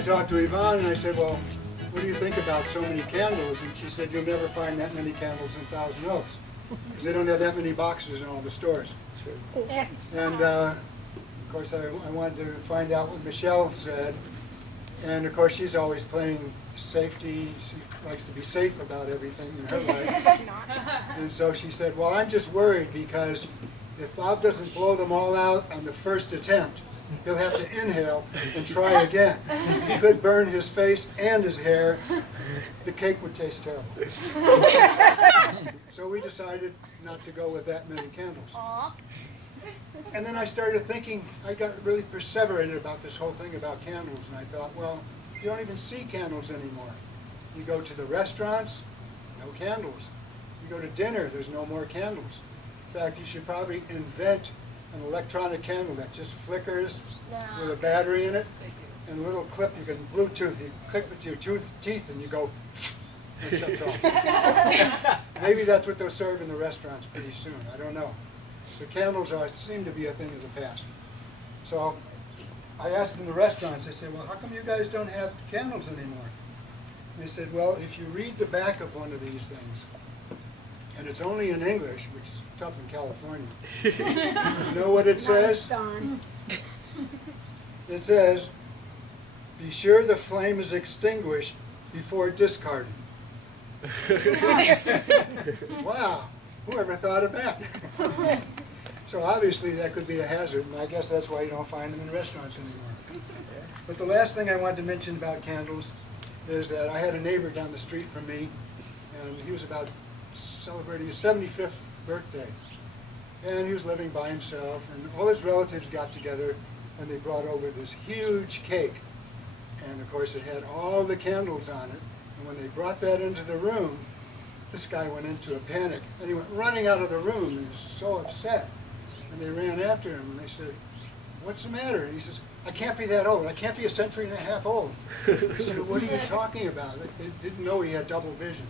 I talked to Yvonne and I said, well, what do you think about so many candles? And she said, you'll never find that many candles in Thousand Oaks, because they don't have that many boxes in all the stores. And of course, I wanted to find out what Michelle said. And of course, she's always playing safety. She likes to be safe about everything in her life. And so she said, well, I'm just worried because if Bob doesn't blow them all out on the first attempt, he'll have to inhale and try again. He could burn his face and his hair. The cake would taste terrible. So we decided not to go with that many candles. And then I started thinking, I got really perseverated about this whole thing about candles, and I thought, well, you don't even see candles anymore. You go to the restaurants, no candles. You go to dinner, there's no more candles. In fact, you should probably invent an electronic candle that just flickers with a battery in it, and a little clip you can Bluetooth, you click with your teeth and you go, and it shuts off. Maybe that's what they'll serve in the restaurants pretty soon, I don't know. The candles seem to be a thing of the past. So I asked in the restaurants, I said, well, how come you guys don't have candles anymore? And they said, well, if you read the back of one of these things, and it's only in English, which is tough in California, you know what it says? It says, be sure the flame is extinguished before discarding. Wow, whoever thought of that? So obviously that could be a hazard, and I guess that's why you don't find them in restaurants anymore. But the last thing I wanted to mention about candles is that I had a neighbor down the street from me, and he was about celebrating his 75th birthday. And he was living by himself, and all his relatives got together, and they brought over this huge cake. And of course it had all the candles on it, and when they brought that into the room, this guy went into a panic, and he went running out of the room, and he was so upset. And they ran after him, and they said, what's the matter? And he says, I can't be that old. I can't be a century and a half old. He said, what are you talking about? They didn't know he had double vision.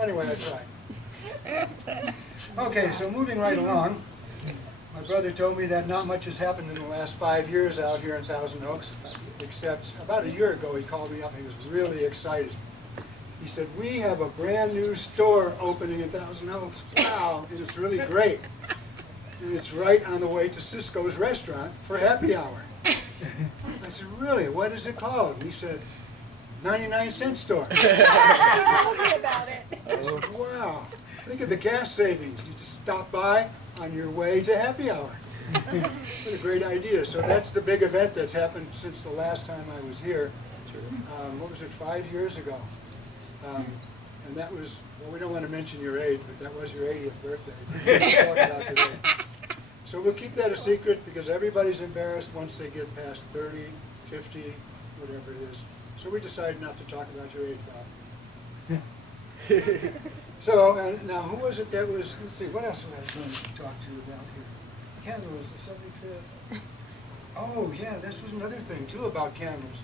Anyway, I tried. Okay, so moving right along, my brother told me that not much has happened in the last 5 years out here in Thousand Oaks, except about a year ago he called me up and he was really excited. He said, we have a brand new store opening in Thousand Oaks. Wow, and it's really great. And it's right on the way to Cisco's restaurant for happy hour. I said, really, what is it called? And he said, 99-cent store. He told me about it. I said, wow, think of the gas savings. You just stop by on your way to happy hour. What a great idea. So that's the big event that's happened since the last time I was here. What was it, 5 years ago? And that was, well, we don't want to mention your age, but that was your 80th birthday. We'll talk about today. So we'll keep that a secret because everybody's embarrassed once they get past 30, 50, whatever it is. So we decided not to talk about your age, Bob. So, now who was it that was, let's see, what else was I going to talk to you about here? The candle was the 75th. Oh, yeah, this was another thing, too, about candles.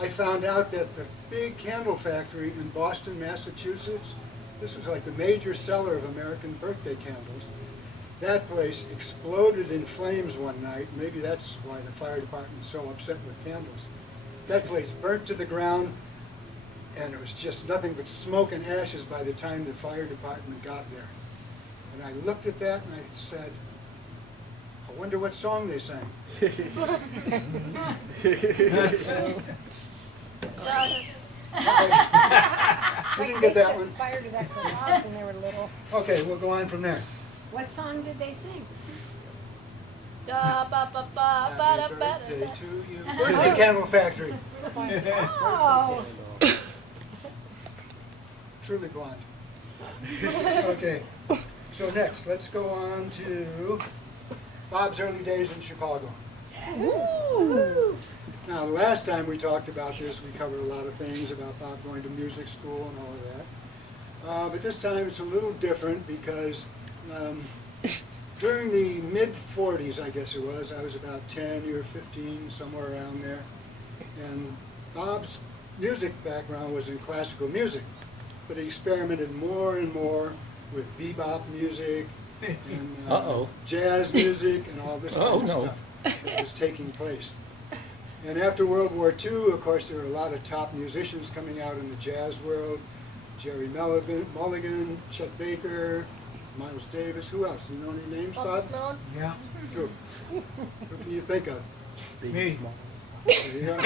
I found out that the big candle factory in Boston, Massachusetts, this was like the major seller of American birthday candles. That place exploded in flames one night. Maybe that's why the fire department's so upset with candles. That place burnt to the ground, and it was just nothing but smoke and ashes by the time the fire department got there. And I looked at that and I said, I wonder what song they sang. We didn't get that one. Fire to that garage when they were little. Okay, we'll go on from there. What song did they sing? Happy birthday to you. Birthday Candle Factory. Oh. Truly blonde. Okay, so next, let's go on to Bob's early days in Chicago. Ooh. Now, the last time we talked about this, we covered a lot of things about Bob going to music school and all of that. But this time it's a little different because during the mid-40s, I guess it was, I was about 10 or 15, somewhere around there. And Bob's music background was in classical music, but he experimented more and more with bebop music and jazz music and all this kind of stuff. that was taking place. And after World War II, of course, there were a lot of top musicians coming out in the jazz world. Jerry Mulligan, Chet Baker, Miles Davis. Who else? You know any names, Bob? Yeah. Who? Who can you think of? Me. There you go.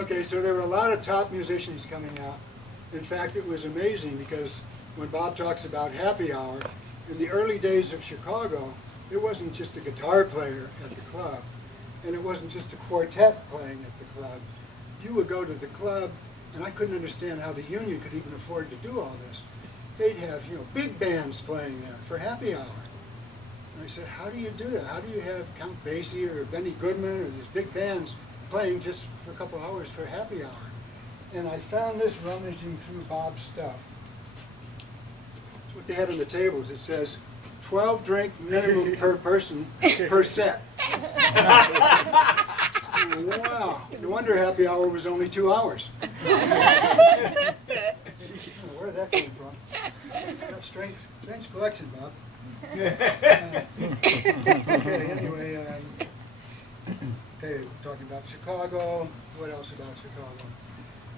Okay, so there were a lot of top musicians coming out. In fact, it was amazing because when Bob talks about happy hour, in the early days of Chicago, it wasn't just a guitar player at the club, and it wasn't just a quartet playing at the club. You would go to the club, and I couldn't understand how the union could even afford to do all this. They'd have, big bands playing there for happy hour. And I said, how do you do that? How do you have Count Basie or Benny Goodman or these big bands playing just for a couple hours for happy hour? And I found this rummaging through Bob's stuff. That's what they had on the tables. It says 12 drink minimum per person per set. Wow. No wonder happy hour was only 2 hours. Where did that come from? Got strange collection, Bob. Okay, anyway, okay, talking about Chicago. What else about Chicago?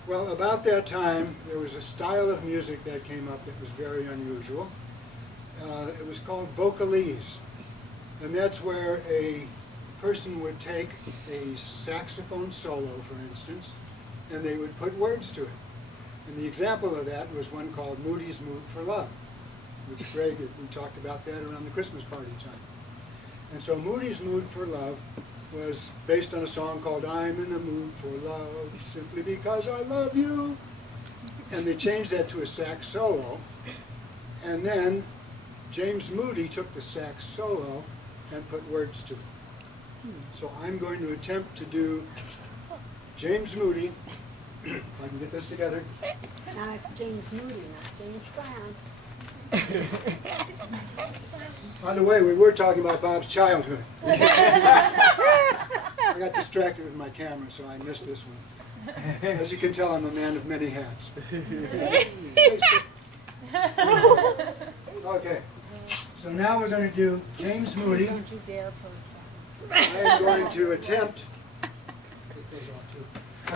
Well, about that time, there was a style of music that came up that was very unusual. It was called vocalese. And that's where a person would take a saxophone solo, for instance, and they would put words to it. And the example of that was one called Moody's Mood for Love, which Greg, we talked about that around the Christmas party time. And so Moody's Mood for Love was based on a song called I'm in the Mood for Love, simply because I love you. And they changed that to a sax solo. And then James Moody took the sax solo and put words to it. So I'm going to attempt to do James Moody, if I can get this together. Now it's James Moody, not James Brown. By the way, we were talking about Bob's childhood. I got distracted with my camera, so I missed this one. As you can tell, I'm a man of many hats. Okay, so now we're going to do James Moody. Don't you dare post that. I'm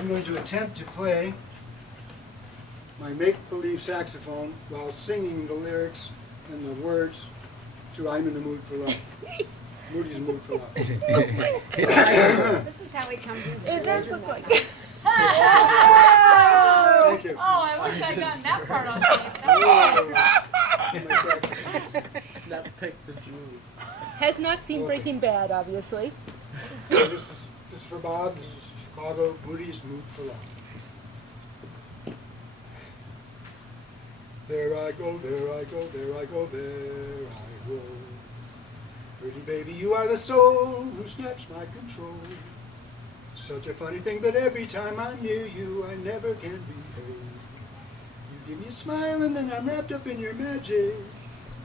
going to attempt to play my make-believe saxophone while singing the lyrics and the words to I'm in the Mood for Love. Moody's Mood for Love. This is how he comes into It does look like it. Thank you. Oh, I wish I'd gotten that part on tape. Snap pick for Julie. Has not seen Breaking Bad, obviously. This is for Bob. This is Chicago, Moody's Mood for Love. There I go, there I go, there I go, there I go. Pretty baby, you are the soul who snaps my control. Such a funny thing, but every time I'm near you, I never can behave. You give me a smile and then I'm wrapped up in your magic.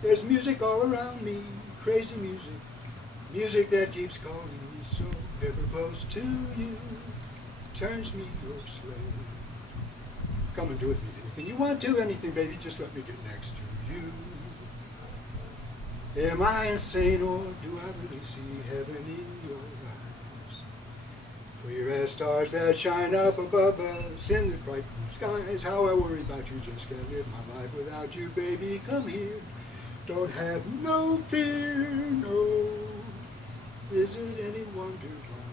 There's music all around me, crazy music. Music that keeps calling me so ever close to you. Turns me your slave. Come and do with me anything you want to, anything, baby, just let me get next to you. Am I insane or do I really see heaven in your eyes? Clear as stars that shine up above us in the bright blue skies. How I worry about you, just can't live my life without you, baby, come here. Don't have no fear, no. Is it any wonder why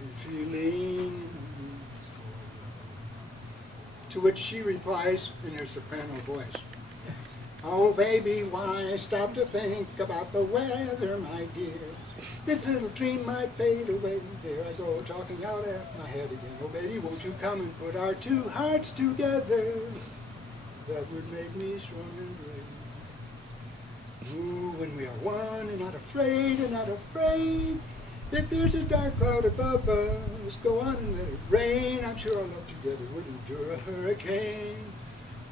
I'm feeling for love? To which she replies in her soprano voice, oh baby, why stop to think about the weather, my dear? This little dream might fade away. There I go, talking out at my head again. Oh baby, won't you come and put our two hearts together? That would make me strong and brave. Ooh, when we are one and not afraid, if there's a dark cloud above us, go on and let it rain. I'm sure our love together would endure a hurricane.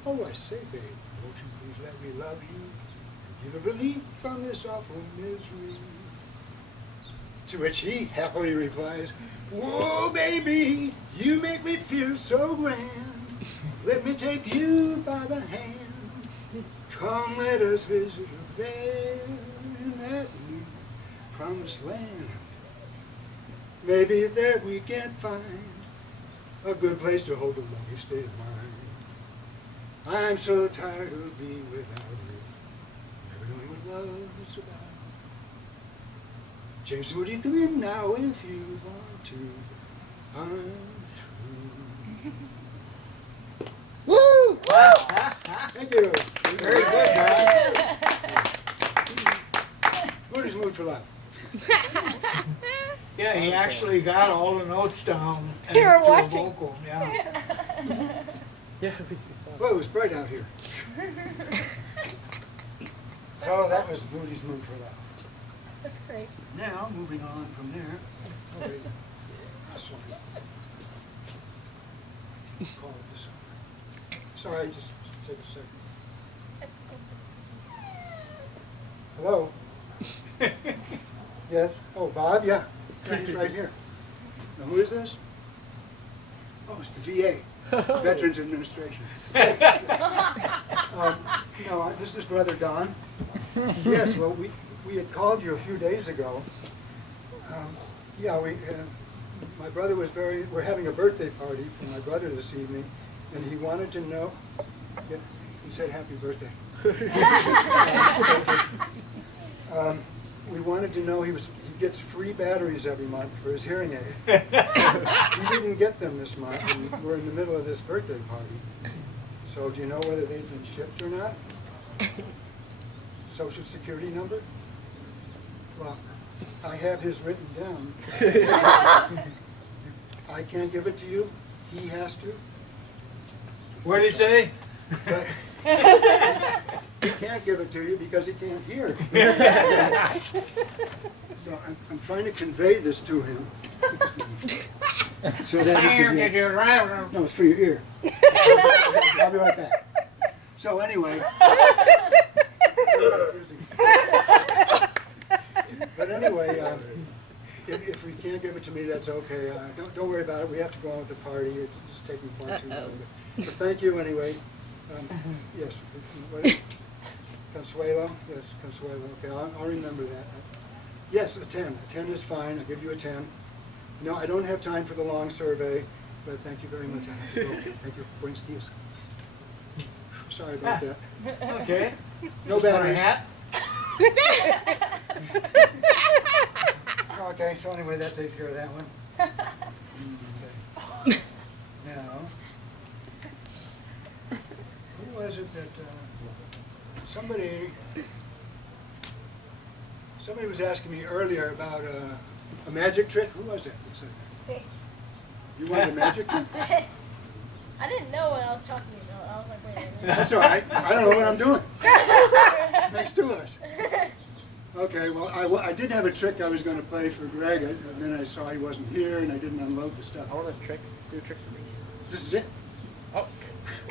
Oh, I say, babe, won't you please let me love you and give a relief from this awful misery? To which he happily replies, whoa, baby, you make me feel so grand. Let me take you by the hand. Come, let us visit up there in that new promised land. Maybe there we can find a good place to hold a lovely state of mind. I'm so tired of being without you, never knowing what love is about. James, would you come in now if you want to? I'm through. Woo! Thank you. Very good, guys. Moody's mood for life. Yeah, he actually got all the notes down. And You were to a watching. vocal, yeah. Yeah, we saw Well, it was bright out here. So that was Moody's mood for life. That's great. Now, moving on from there. Oh, wait. Sorry. Call it this one. Sorry, just take a second. Hello? Yes? Oh, Bob? Yeah. Yeah, he's right here. Now, who is this? Oh, it's the VA, Veterans Administration. No, this is Brother Don. Yes, well, we had called you a few days ago. Yeah, my brother was we're having a birthday party for my brother this evening, and he wanted to know, yeah, he said happy birthday. We wanted to know he gets free batteries every month for his hearing aid. He didn't get them this month, and we're in the middle of this birthday party. So do you know whether they've been shipped or not? Social Security number? Well, I have his written down. I can't give it to you. He has to. What did he say? But he can't give it to you because he can't hear. So I'm trying to convey this to him. So that he can hear. No, it's for your ear. I'll be right back. So anyway. But anyway, if we can't give it to me, that's okay. Don't worry about it. We have to go on with the party. It's just taking far too long. But thank you anyway. Yes. What is it? Consuelo? Yes, Consuelo. Okay, I'll remember that. Yes, a 10. A 10 is fine. I'll give you a 10. No, I don't have time for the long survey, but thank you very much. I have to go. Thank you. Buenos dias. Sorry about that. Okay. No For a batteries. hat? Okay, so anyway, that takes care of that one. Okay. Now, who was it that somebody was asking me earlier about a magic trick? Who was it that said that? You wanted a magic trick? I didn't know what I was talking about. I was like, wait a minute. That's all right. I don't know what I'm doing. Makes two of us. Okay, well, I did have a trick I was going to play for Greg, and then I saw he wasn't here, and I didn't unload the stuff. I want a trick. Do a trick for me. This is it. Oh.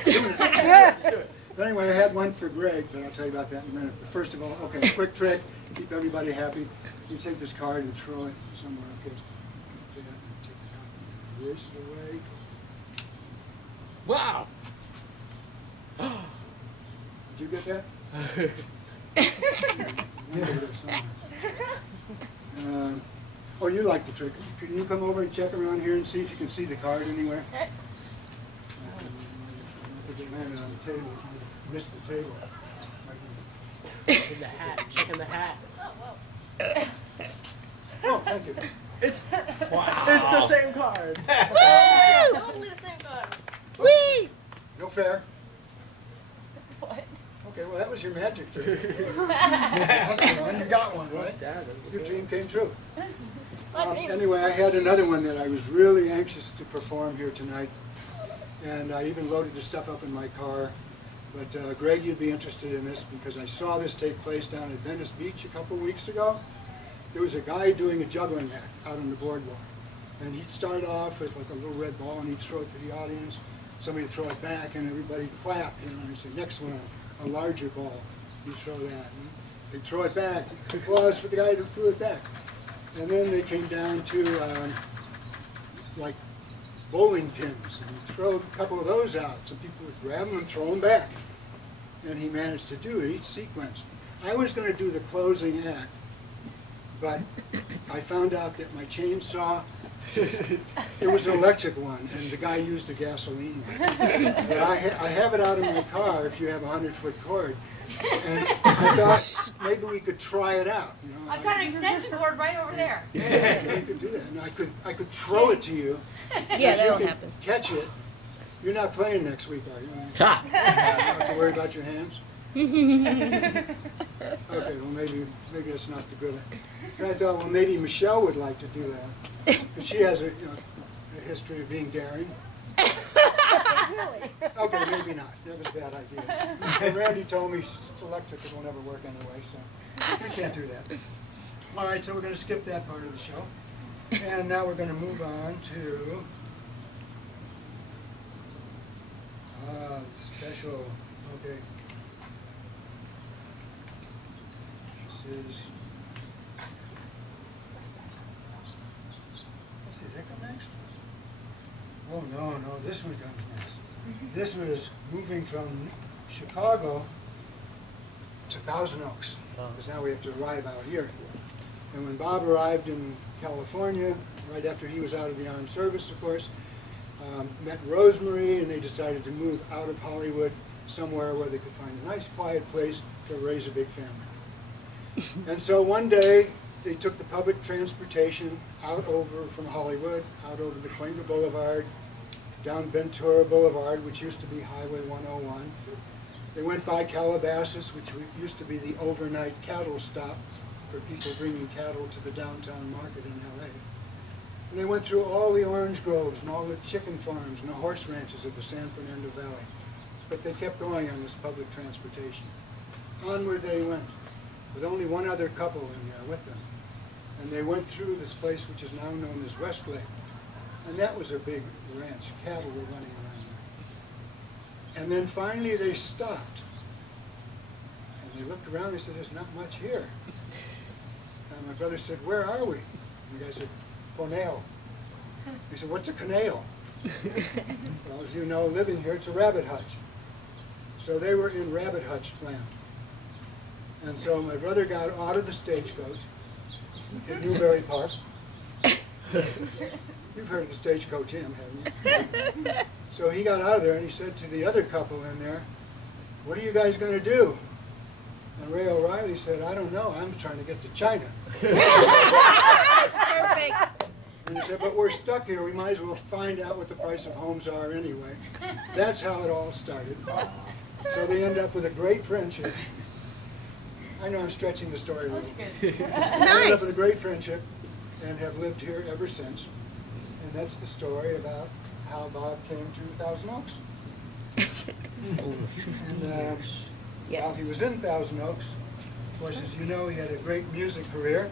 Let's do it. But anyway, I had one for Greg, but I'll tell you about that in a minute. But first of all, okay, quick trick, keep everybody happy. You take this card and throw it somewhere, okay? Take it out, erase it away. Wow. Did you get that? Oh, you like the trick. Can you come over and check around here and see if you can see the card anywhere? Put it landed on the table. You missed the table. In the hat. Check in the hat. Oh, thank you. It's wow. It's the same card. Totally the same card. Whee! No fair. What? Okay, well, that was your magic trick. That's the one. You got one, right? Dad, Your dream came true. Like me. Anyway, I had another one that I was really anxious to perform here tonight, and I even loaded the stuff up in my car. But Greg, you'd be interested in this because I saw this take place down at Venice Beach a couple weeks ago. There was a guy doing a juggling act out on the boardwalk, and he'd start off with like a little red ball, and he'd throw it to the audience. Somebody would throw it back, and everybody would clap. You know, and he'd say, "Next one, a larger ball." He'd throw that. And they'd throw it back. Applause for the guy who threw it back. And then they came down to like bowling pins, and he'd throw a couple of those out. So people would grab them and throw them back. And he managed to do it each sequence. I was going to do the closing act, But I found out that my chainsaw, it was an electric one, and the guy used a gasoline one. But I have it out in my car if you have a 100-foot cord. And I thought maybe we could try it out. You know, I've got an extension cord right over there. yeah, we could do that. And I could throw it to you. Yeah, If that'll you could happen. catch it. You're not playing next week, are you? You Ha! don't have to worry about your hands? Okay, well maybe that's not the good. And I thought, well, maybe Michelle would like to do that. Because she has a history of being daring. Really? Okay, maybe not. That was a bad idea. But Randy told me it's electric, it will never work anyway, so we can't do that. All right, so we're going to skip that part of the show. And now we're going to move on to special, okay. This is, let's see, does that come next? Oh, no, this one comes next. This one is moving from Chicago to Thousand Oaks, because now we have to arrive out here. And when Bob arrived in California, right after he was out of the armed service, of course, met Rosemary, and they decided to move out of Hollywood somewhere where they could find a nice, quiet place to raise a big family. And so one day, they took the public transportation out over from Hollywood, out over the Coimbra Boulevard, down Ventura Boulevard, which used to be Highway 101. They went by Calabasas, which used to be the overnight cattle stop for people bringing cattle to the downtown market in LA. And they went through all the orange groves and all the chicken farms and the horse ranches of the San Fernando Valley. But they kept going on this public transportation. Onward they went, with only one other couple in there with them. And they went through this place which is now known as Westlake. And that was a big ranch. Cattle were running around there. And then finally they stopped. And they looked around and said, there's not much here. And my brother said, where are we? And the guy said, Conale. He said, what's a canal? Well, as you know, living here, it's a rabbit hutch. So they were in rabbit hutch land. And so my brother got out of the stagecoach in Newbury Park. You've heard of the Stagecoach Inn, haven't you? So he got out of there and he said to the other couple in there, what are you guys going to do? And Ray O'Reilly said, I don't know, I'm trying to get to China. Perfect. And he said, but we're stuck here, we might as well find out what the price of homes are anyway. That's how it all started. So they end up with a great friendship. I know I'm stretching the story a little. That's good. They ended up with a Nice. great friendship and have lived here ever since. And that's the story about how Bob came to Thousand Oaks. And while he was Yes. in Thousand Oaks, of course, as you know, he had a great music career.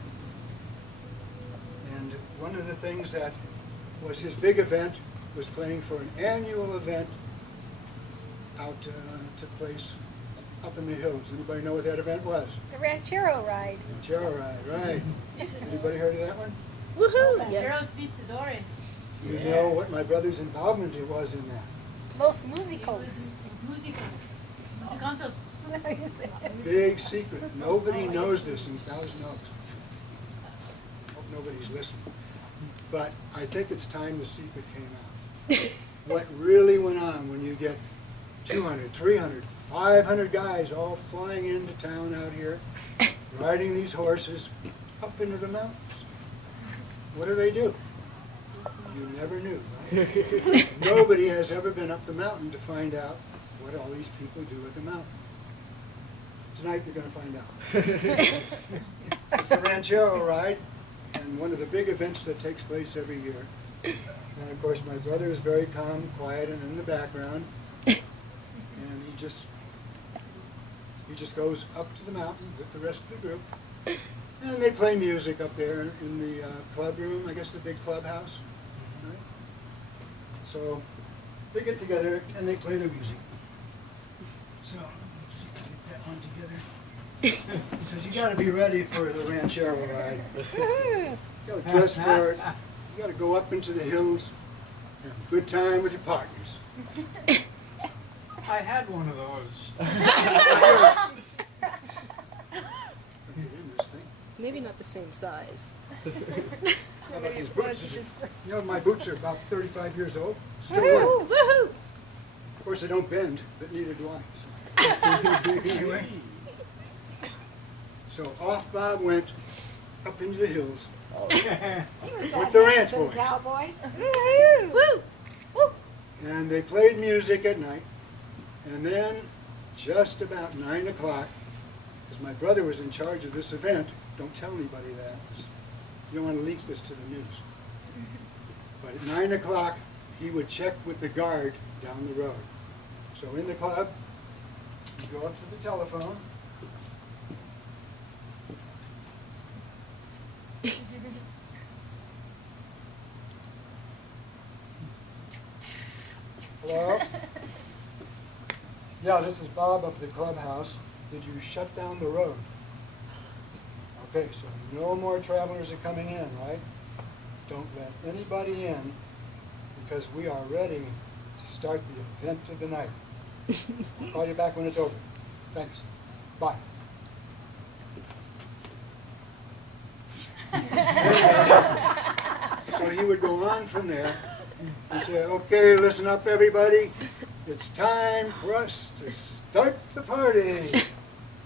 And one of the things that was his big event was playing for an annual event out took place up in the hills. Anybody know what that event was? The Ranchero ride. Ranchero Ride, right. Anybody heard of that one? Woohoo! Yeah. Rancheros Vistadores. You know what my brother's involvement was in that. Los He Musicos. was musicos. Musicantos. Big secret. Nobody knows this in Thousand Oaks. Hope nobody's listening. But I think it's time the secret came out. What really went on when you get 200, 300, 500 guys all flying into town out here, riding these horses up into the mountains. What do? You never knew, right? Nobody has ever been up the mountain to find out what all these people do at the mountain. Tonight you're going to find out. It's the Ranchero Ride, and one of the big events that takes place every year. And of course my brother is very calm, quiet, and in the background. And he just goes up to the mountain with the rest of the group. And they play music up there in the club room, I guess the big clubhouse. Right? So they get together and they play their music. So let's see if I get that one together. Because you got to be ready for the Ranchero Ride. You got to dress for it. You got to go up into the hills, have a good time with your partners. I had one of those. In this thing. Maybe maybe not the same size. How about these boots? You know, my boots are about 35 years old. Still Woohoo! work. Woohoo! Of course, they don't bend, but neither do I. So. Anyway, so off Bob went up into the hills with the ranch boys. Cowboy. Woo! And they played music at night. And then, just about 9 o'clock, because my brother was in charge of this event, don't tell anybody that. You don't want to leak this to the news. But at 9 o'clock, he would check with the guard down the road. So in the club, you go up to the telephone. Hello? Yeah, this is Bob up at the clubhouse. Did you shut down the road? Okay, so no more travelers are coming in, right? Don't let anybody in because we are ready to start the event of the night. I'll call you back when it's over. Thanks. Bye. So he would go on from there and say, okay, listen up everybody. It's time for us to start the party.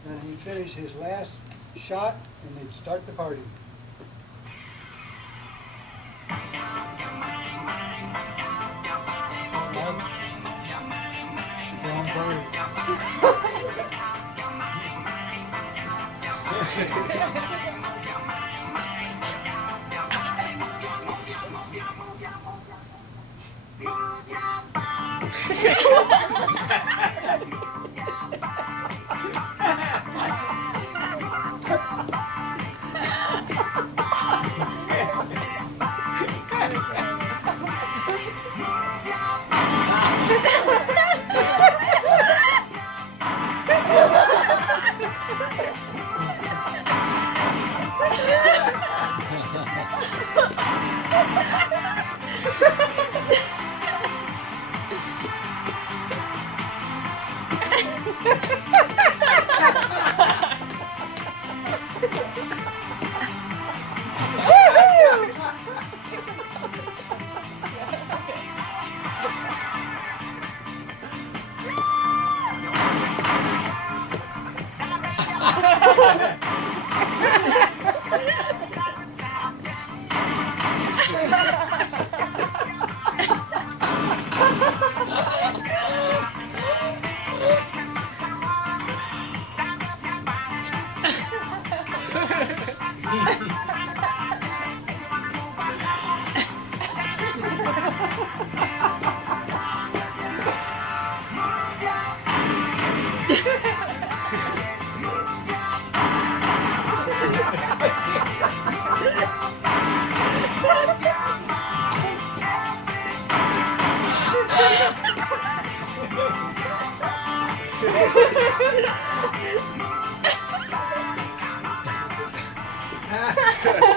And he'd finish his last shot and they'd start the party.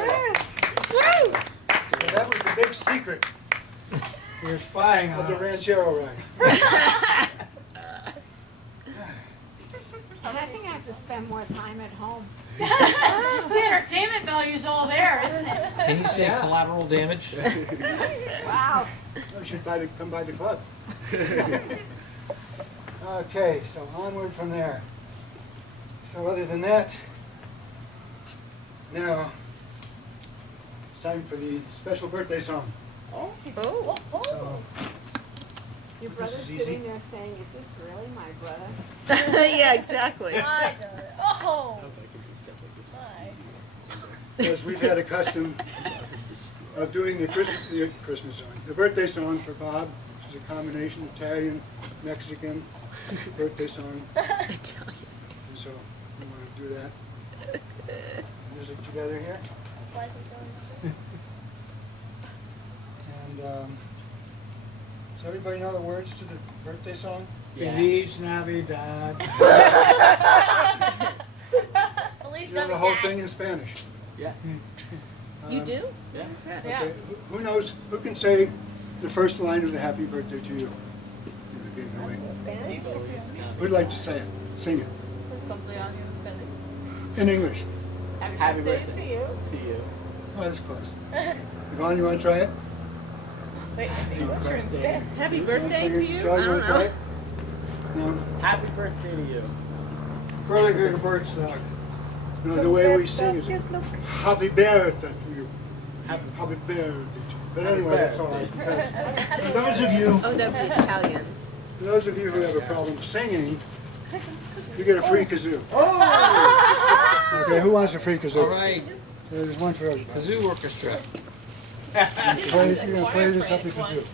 So that was the big secret You're spying of the on us. ranchero ride. I think I have to spend more time at home. The entertainment value's all there, isn't it? Can you say Yeah. collateral damage? Wow. You should come by the club. Okay, so onward from there. So other than that, now it's time for the special birthday song. Oh. So, Your This brother's is easy. sitting there saying, is this really my brother? Yeah, exactly. My daughter. Oh. My. because we've had a custom of doing the Christmas song, the birthday song for Bob, which is a combination Italian, Mexican birthday song. Italian. And so we want to do that. Music together here. Why is it going? And does everybody know the words to the birthday song? Feliz Navidad. At least You know I'm the whole thing in Spanish. Yeah. You do? Yeah. Okay. Who knows? Who can say the first line of the Happy Birthday to You? Give it away. Who'd like to say it? Sing it Cumpleaños feliz. in English. Happy birthday to you. to you. Oh, that's close. Yvonne, you want to try it? Wait, I think No, it's right yours. there. Happy birthday to you? Sean, I you don't want to try know. it? No. Happy birthday to you. Really good bird stock. No, the way we sing is happy birthday to you. Happy Happy birthday to you. But Happy anyway, that's all right. Because for those of you, Oh, that'd be Italian. for those of you who have a problem singing, you get a free kazoo. Oh! Okay, who wants a free kazoo? All right, There's one for everybody. kazoo orchestra. You're gonna play this up the kazoo.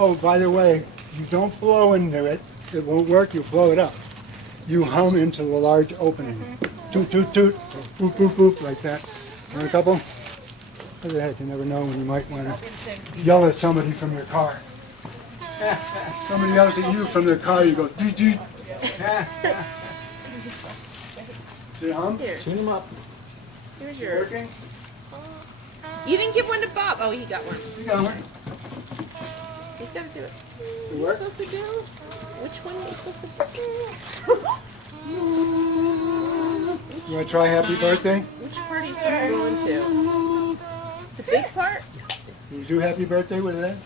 Oh, by the way, you don't blow into it. It won't work. You blow it up. You hum into the large opening. Toot, toot, toot. Boop, boop, boop, like that. Want a couple? What the heck? You never know when you might want to yell at somebody from your car. Somebody yells at you from their car. You go, dee, dee. Did it hum? Here, Tune them up. here's yours. Working? You didn't give one to Bob. Oh, he got one. You got one. He's got to do it. What It are you work? supposed to do? Which one are you supposed to You want to try happy birthday? Which part are you supposed to blow into? The big part? You do happy birthday with that?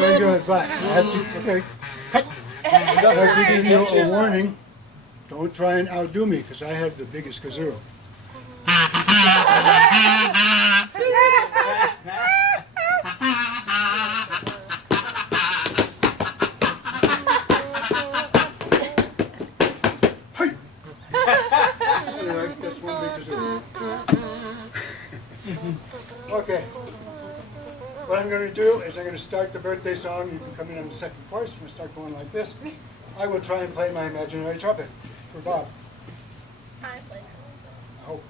Very good, but I have to, okay, cut. I have to give you a warning. Don't try and outdo me, because I have the biggest kazoo. Hey! Anyway, that's one big kazoo. Okay. What I'm going to do is I'm going to start the birthday song. You can come in on the second chorus. I'm going to start going like this. I will try and play my imaginary trumpet for Bob. Hi, Blake. I hope.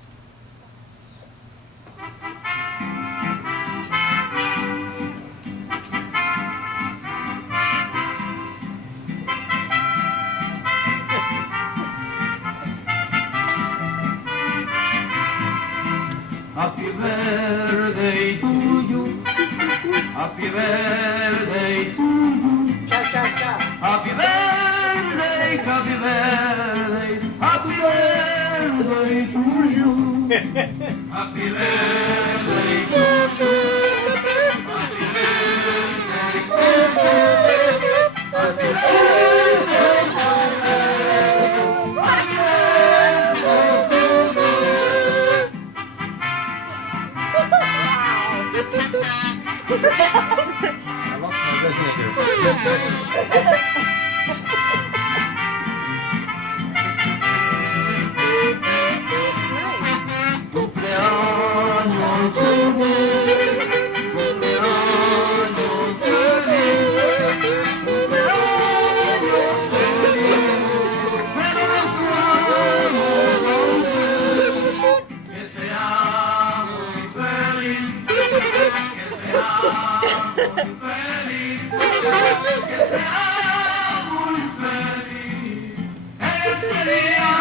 Happy birthday to you. Happy birthday to you. Happy birthday, happy birthday, happy birthday to you. Happy birthday to you. Happy birthday, happy I lost my resonator. que sea muy feliz, que sea muy feliz, que sea muy feliz en este día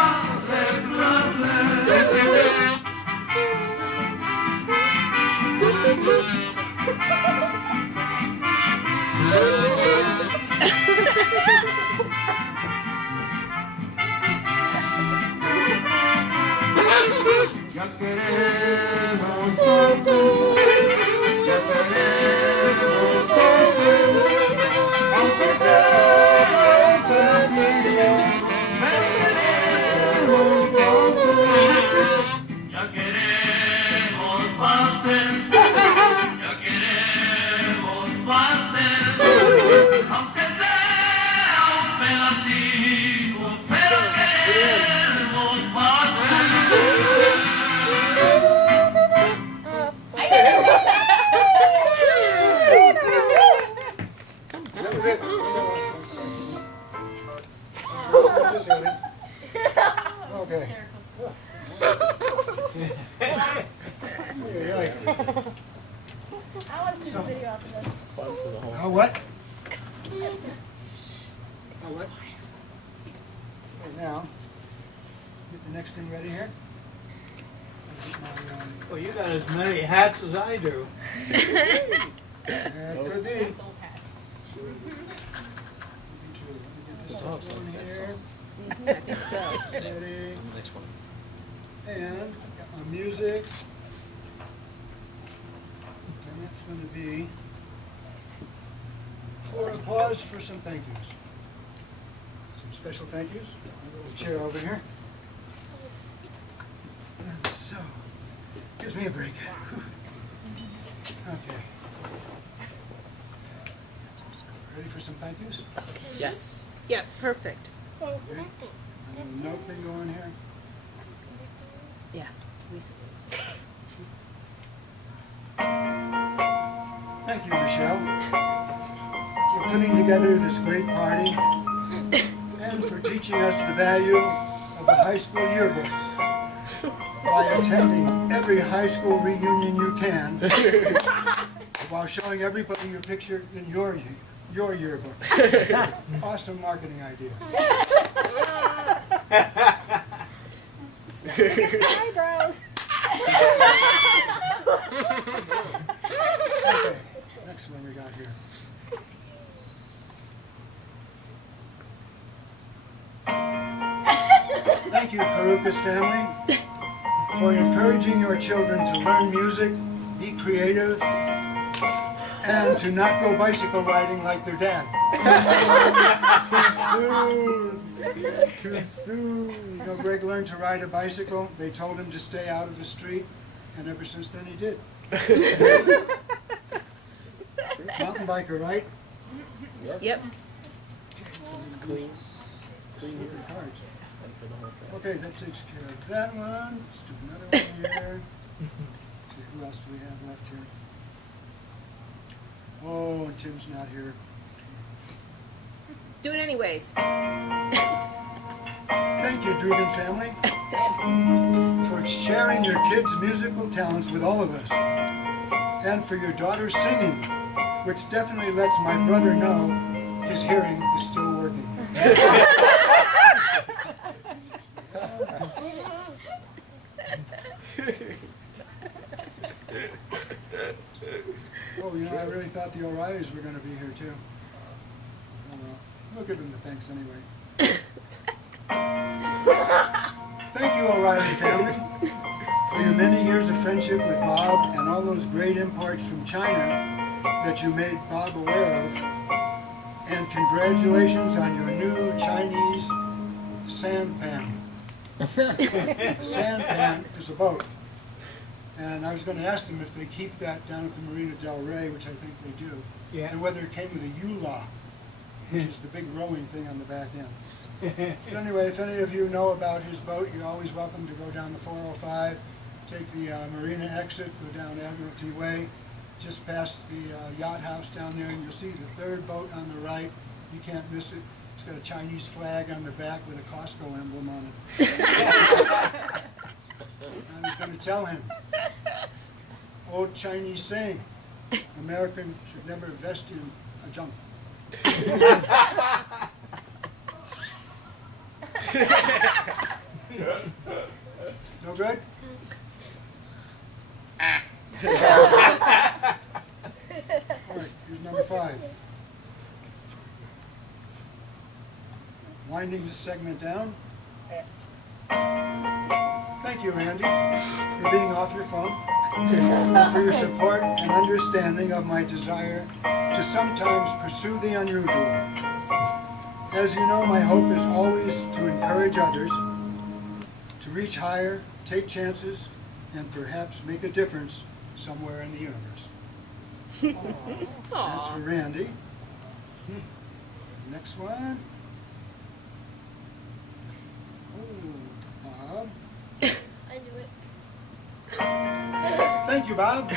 de placer. Ya queremos todos, ya queremos todos, aunque sea pequeño, pero queremos todos. Ya queremos pastel, ya queremos pastel, aunque sea un pedacito, pero queremos pastel. That was it. Just hit it. Okay. Yeah, yeah. I want to see the video after this. Fun for the whole. How what? How what? Okay, now, get the next thing ready here. Get my, Well, you got as many hats as I do. that could be. I think so. Ready? Next one. And I've got my music. And that's going to be for a pause for some thank yous. Some special thank yous. A little chair over here. And so, gives me a break. Whew. Okay. Ready for some thank yous? Yes. Yeah, perfect. Okay. A little note thing going here. Yeah. We Thank you, Michelle, for putting together this great party and for teaching us the value of the high school yearbook by attending every high school reunion you can while showing everybody your picture in your yearbook. Awesome marketing idea. Eyebrows. Okay, next one we got here. Thank you, Karukas family, for encouraging your children to learn music, be creative, and to not go bicycle riding like their dad. Too soon. Too soon. You know, Greg learned to ride a bicycle. They told him to stay out of the street, and ever since then he did. Mountain biker, right? Yep. It's clean. Super cards. Okay, that takes care of that one. Let's do another one here. See, who else do we have left here? Oh, and Tim's not here. Do it anyways. Thank you, Dugan family, for sharing your kids' musical talents with all of us, and for your daughter's singing, which definitely lets my brother know his hearing is still working. Oh, you know, I really thought the O'Reillys were going to be here too. Oh, well, we'll give them the thanks anyway. Thank you, O'Reilly family, for your many years of friendship with Bob and all those great imports from China that you made Bob aware of. And congratulations on your new Chinese sampan. Sampan is a boat. And I was going to ask them if they keep that down at the Marina del Rey, which I think they do. Yeah. And whether it came with a U-law, which is the big rowing thing on the back end. But anyway, if any of you know about his boat, you're always welcome to go down the 405, take the Marina exit, go down Admiralty Way, just past the yacht house down there, and you'll see the third boat on the right. You can't miss it. It's got a Chinese flag on the back with a Costco emblem on it. I was going to tell him, old Chinese saying, American should never invest in a junk. No good? All right, here's number 5. Winding this segment down. Thank you, Randy, for being off your phone, and for your support and understanding of my desire to sometimes pursue the unusual. As you know, my hope is always to encourage others to reach higher, take chances, and perhaps make a difference somewhere in the universe. That's for Randy. Next one. Oh, Bob. I knew it. Thank you, Bob,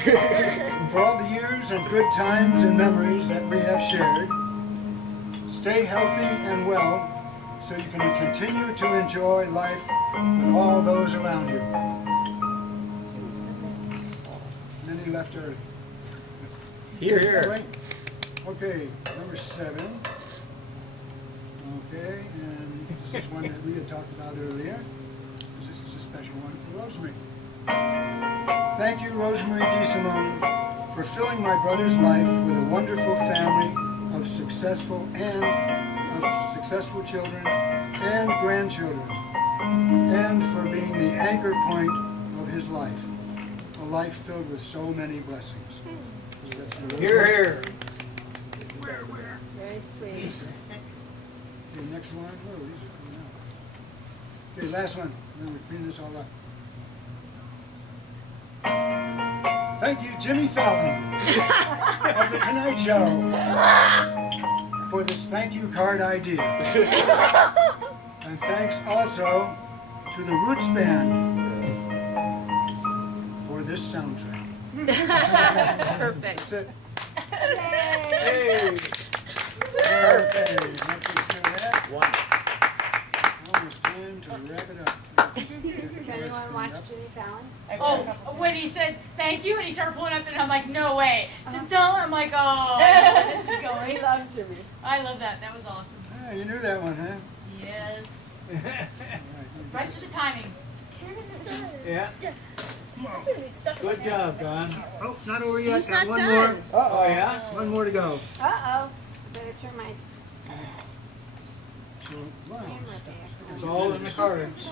for all the years and good times and memories that we have shared. Stay healthy and well so you can continue to enjoy life with all those around you. And then he left early. Here, here. All right. Okay, number 7. Okay, and this is one that we had talked about earlier. This is a special one for Rosemary. Thank you, Rosemary DiSimone, for filling my brother's life with a wonderful family of successful and of successful children and grandchildren, and for being the anchor point of his life, a life filled with so many blessings. So that's the Here, here. Very sweet. Okay, next one. Oh, these are coming out. Okay, last one. Then we clean this all up. Thank you, Jimmy Fallon of The Tonight Show, for this thank you card idea. And thanks also to the Roots Band for this soundtrack. Perfect. That's it. Hey. Okay, let's just do that. One. Almost time to wrap it up. Does anyone watch Jimmy Fallon? Oh, when he said thank you and he started pulling up and I'm like, no way. Don't. I'm like, oh, this is We going. love Jimmy. I love that. That was awesome. Yeah, you knew that one, huh? Yes. All right, Right to the timing. Yeah. Good job, Don. Oh, not over yet. He's Got not one done. more. Oh, yeah? One more to go. Uh-oh. Better turn my So, wow. camera stuff. back. It's all in the cards.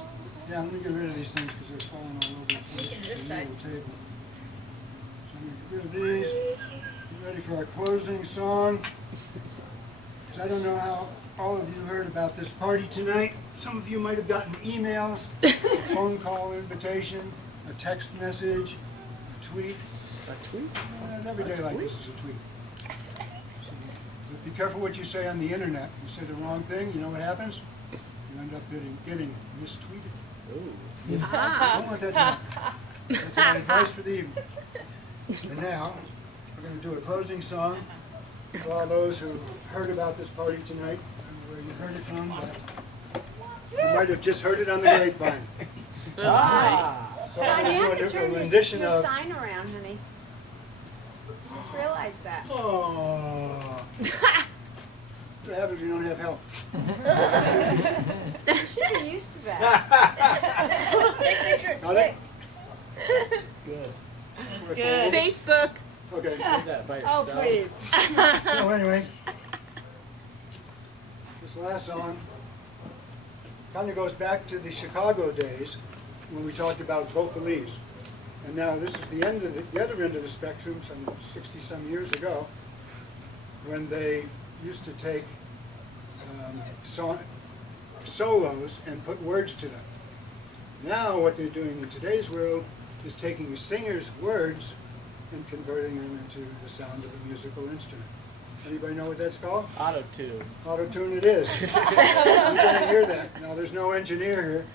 Yeah, let me get rid of these things because they're falling all over the place. this The side. little table. So I'm going to get rid of these. Get ready for our closing song. 'Cause I don't know how all of you heard about this party tonight. Some of you might have gotten emails, a phone call invitation, a text message, a tweet. A tweet? Every day like this is a tweet. So, but be careful what you say on the internet. You say the wrong thing, you know what happens? You end up getting mistweeted. Ooh. Don't want that to happen. That's my advice for the evening. And now, we're going to do a closing song for all those who heard about this party tonight, and where you heard it from, but you might have just heard it on the grapevine. Ah. So I'm Don, you going have to to do a turn rendition your of... sign around, honey. I just realized that. Oh. What happens when you don't have help? You should be used to that. Take pictures, Got it? quick. Good. Good. Facebook. Okay. Do that by Oh, yourself. please. So anyway, this last song kind of goes back to the Chicago days when we talked about vocalese. And now this is the end of the other end of the spectrum, some 60-some years ago, when they used to take solos and put words to them. Now what they're doing in today's world is taking a singer's words and converting them into the sound of a musical instrument. Anybody know what that's called? Auto-tune. Auto-tune it is. You're going to hear that. Now, there's no engineer here,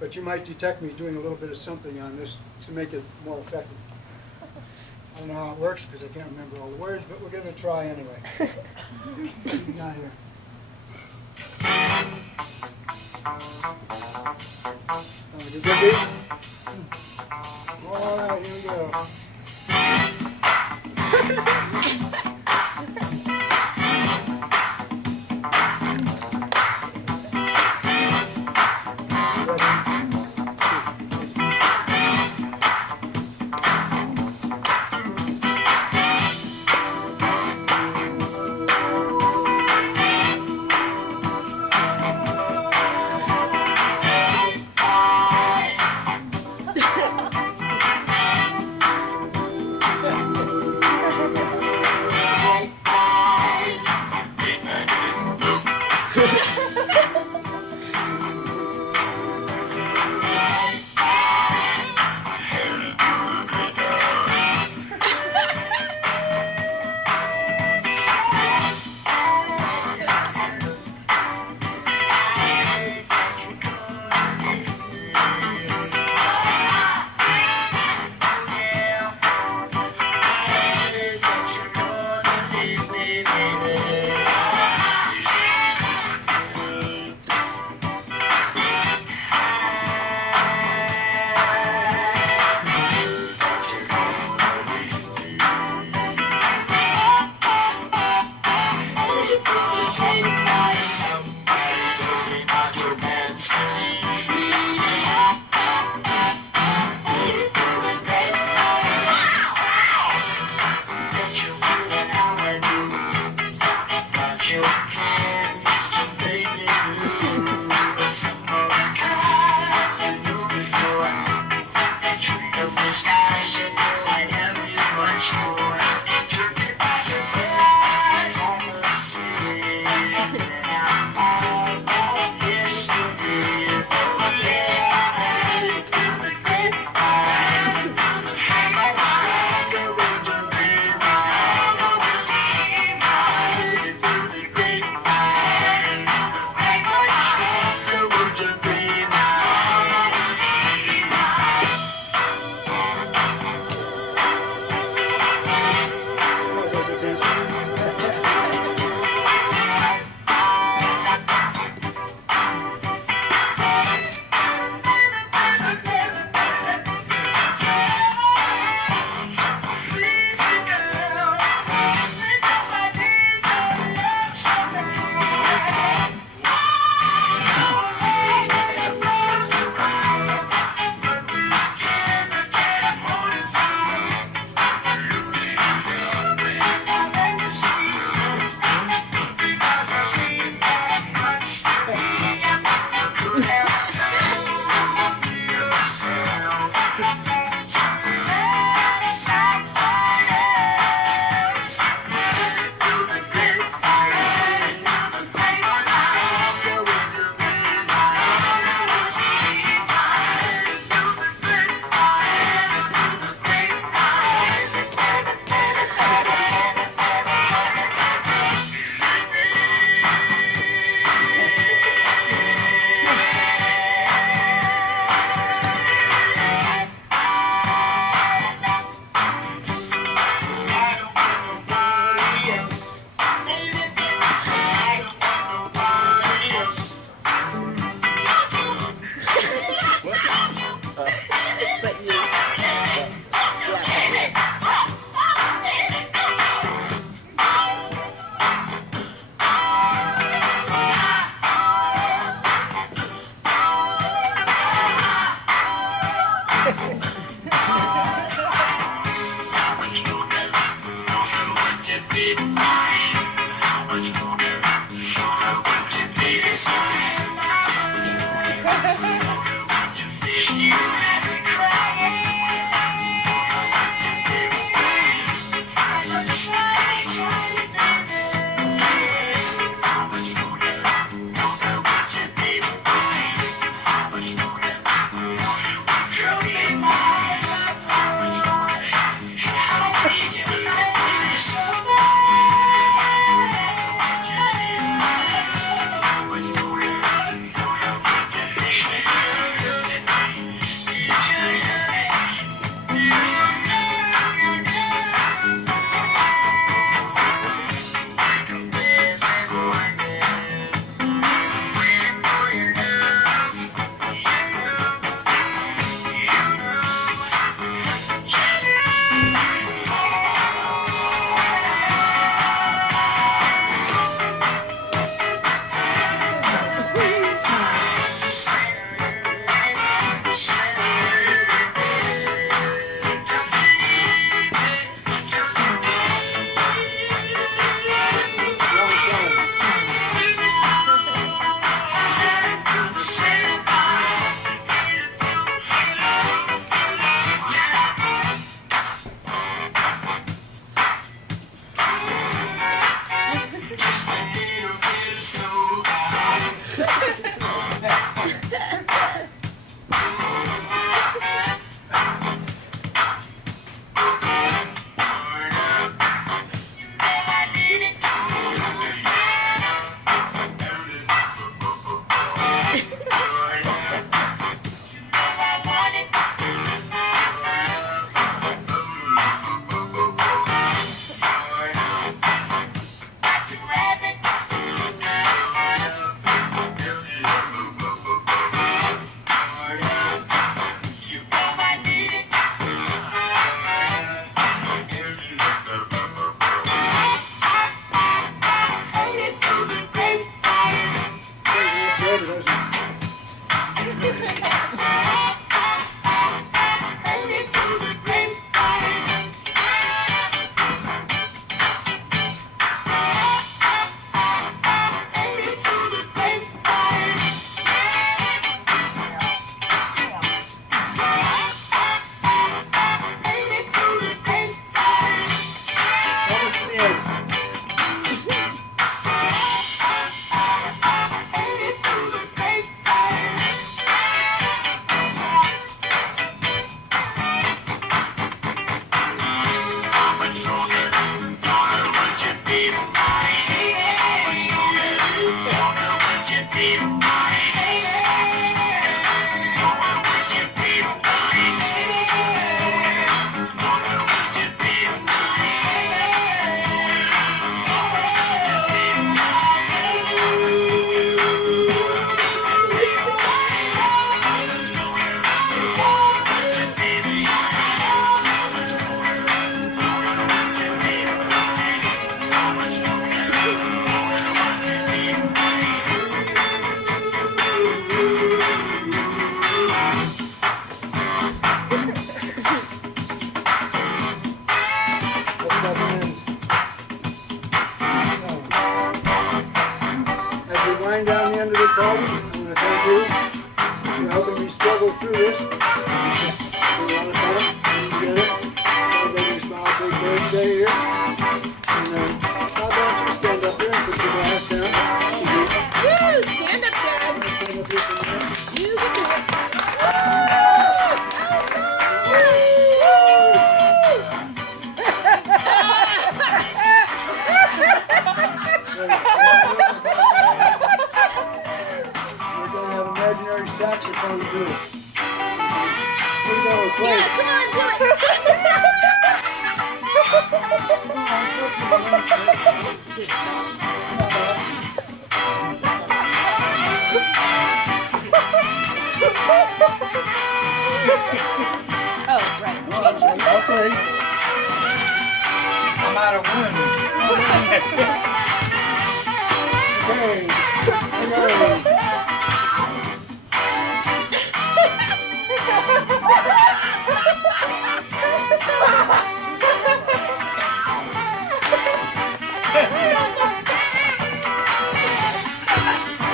but you might detect me doing a little bit of something on this to make it more effective. I don't know how it works because I can't remember all the words, but we're going to try anyway. What do you got here? Is it good beat? All right, here we go.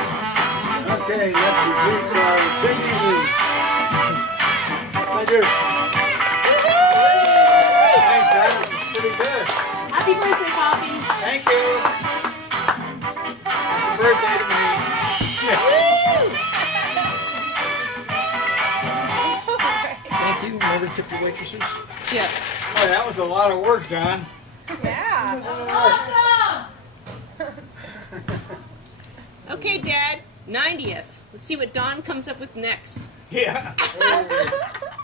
Okay, let's repeat big easy. Thank you. Thanks, Don. It's pretty good. Happy birthday, Poppy. Thank you. Happy birthday to me. Thank you. Never tip your waitresses. Yeah. Boy, that was a lot of work, Don. Yeah. Awesome. Okay, Dad. 90th. Let's see what Don comes up with next. Yeah.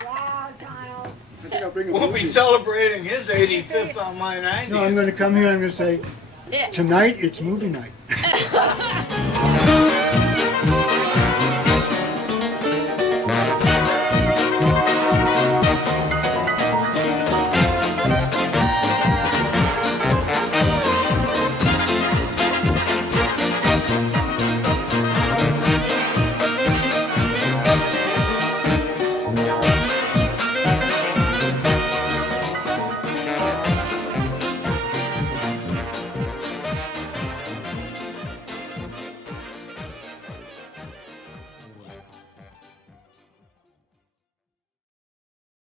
Wow, Donald. I think I'll bring a We'll be movie. celebrating his 85th on my 90th. No, I'm going to come here. I'm going to say, Yeah. tonight it's movie night.